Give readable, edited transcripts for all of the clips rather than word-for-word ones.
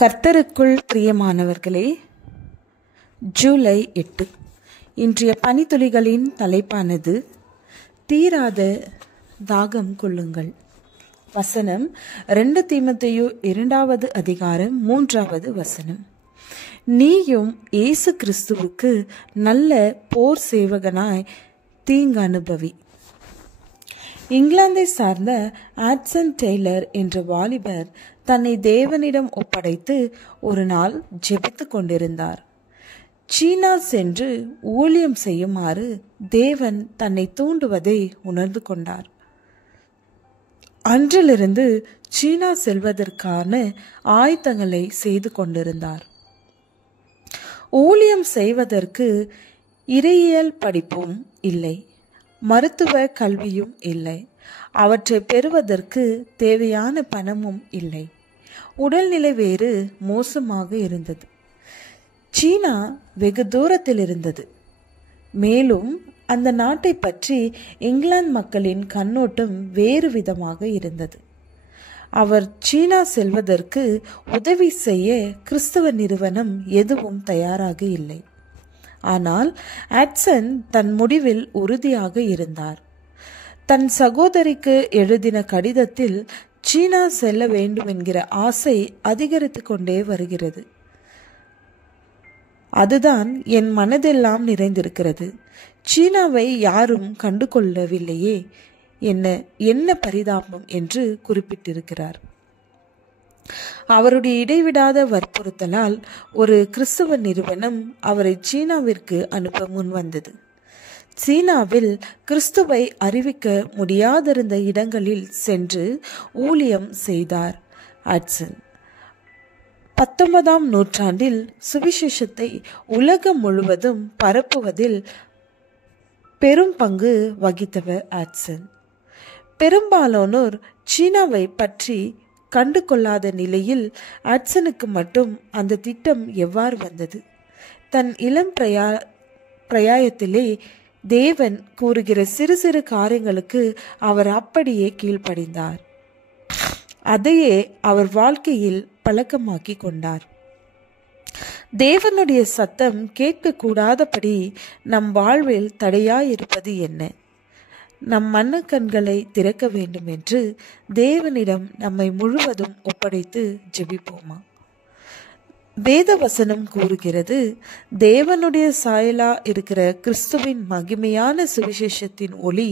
கர்த்தருக்குள் பிரியமானவர்களே, ஜூலை 8 இன்றைய பனித்துளிகளின் தலைப்பானது தீராத தாகம் கொள்ளுங்கள். வசனம் 2 தீமோத்தேயு 2வது அதிகாரம் 3வது வசனம். நீயும் இயேசு கிறிஸ்துவுக்கு நல்ல போர் சேவகனாய் தீங்கு அனுபவி. இங்கிலாந்தை சார்ந்த ஆட்சன் டெய்லர் என்ற வாலிபர் தன்னை தேவனிடம் ஒப்படைத்து ஒரு நாள் ஜெபித்து கொண்டிருந்தார். சீனா சென்று ஊழியம் செய்யுமாறு தேவன் தன்னை தூண்டுவதை உணர்ந்து கொண்டார். அன்றிலிருந்து சீனா செல்வதற்கான ஆயத்தங்களை செய்து கொண்டிருந்தார். ஊழியம் செய்வதற்கு இறையியல் படிப்பும் இல்லை, மருத்துவ கல்வியும் இல்லை, அவற்றை பெறுவதற்கு தேவையான பணமும் இல்லை. உடல்நிலை வேறு மோசமாக இருந்தது. சீனா வெகு தூரத்தில் இருந்தது. மேலும் அந்த நாட்டை பற்றி இங்கிலாந்து மக்களின் கண்ணோட்டம் வேறு விதமாக இருந்தது. அவர் சீனா செல்வதற்கு உதவி செய்ய கிறிஸ்தவ நிறுவனம் எதுவும் தயாராக இல்லை. ஆனால் ஆட்சன் தன் முடிவில் உறுதியாக இருந்தார். தன் சகோதரிக்கு எழுதின கடிதத்தில் சீனா செல்ல வேண்டும் என்கிற ஆசை அதிகரித்து கொண்டே வருகிறது. அதுதான் என் மனதெல்லாம் நிறைந்திருக்கிறது. சீனாவை யாரும் கண்டு கொள்ளவில்லையே, என்ன பரிதாபம் என்று குறிப்பிட்டிருக்கிறார். அவருடைய இடைவிடாத வற்புறுத்தலால் ஒரு கிறிஸ்தவ நிறுவனம் அவரை சீனாவிற்கு அனுப்ப முன்வந்தது. சீனாவில் கிறிஸ்துவை அறிவிக்க முடியாதிருந்த இடங்களில் சென்று ஊழியம் செய்தார் ஆட்சன். 19ஆம் நூற்றாண்டில் சுவிசேஷத்தை உலகம் முழுவதும் பரப்புவதில் பெரும் பங்கு வகித்தவர் ஆட்சன். பெரும்பாலானோர் சீனாவை பற்றி கண்டு கொள்ளாத நிலையில் ஆட்சனுக்கு மட்டும் அந்த திட்டம் எவ்வாறு வந்தது? தன் இளம் பிரயாயத்திலே தேவன் கூறுகிற சிறு சிறு காரியங்களுக்கு அவர் அப்படியே கீழ்ப்படிந்தார். அதையே அவர் வாழ்க்கையில் பழக்கமாக்கி கொண்டார். தேவனுடைய சத்தம் கேட்கக்கூடாதபடி நம் வாழ்வில் தடையாயிருப்பது என்ன? நம் மனக்கண்களை திறக்க வேண்டும் என்று தேவனிடம் நம்மை முழுவதும் ஒப்படைத்து ஜெபிப்போமா? வேத வசனம் கூறுகிறது, தேவனுடைய சாயலா இருக்கிற கிறிஸ்துவின் மகிமையான சுவிசேஷத்தின் ஒளி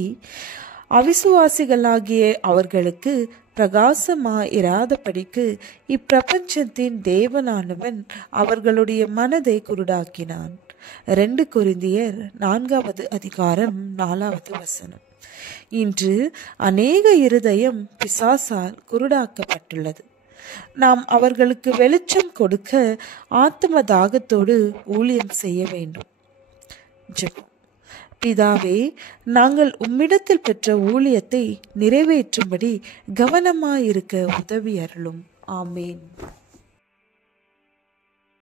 அவிசுவாசிகளாகிய அவர்களுக்கு பிரகாசமாயிராதபடிக்கு இப்பிரபஞ்சத்தின் தேவனானவன் அவர்களுடைய மனதை குருடாக்கினான். 2 கொரிந்தியர் 4வது அதிகாரம் 4வது வசனம். இன்று அநேக இருதயம் பிசாசால் குருடாக்கப்பட்டுள்ளது. நாம் அவர்களுக்கு வெளிச்சம் கொடுக்க ஆத்ம தாகத்தோடு ஊழியம் செய்ய வேண்டும். ஜெபம். பிதாவே, நாங்கள் உம்மிடத்தில் பெற்ற ஊழியத்தை நிறைவேற்றும்படி கவனமாயிருக்க உதவி அருளும். ஆமேன்.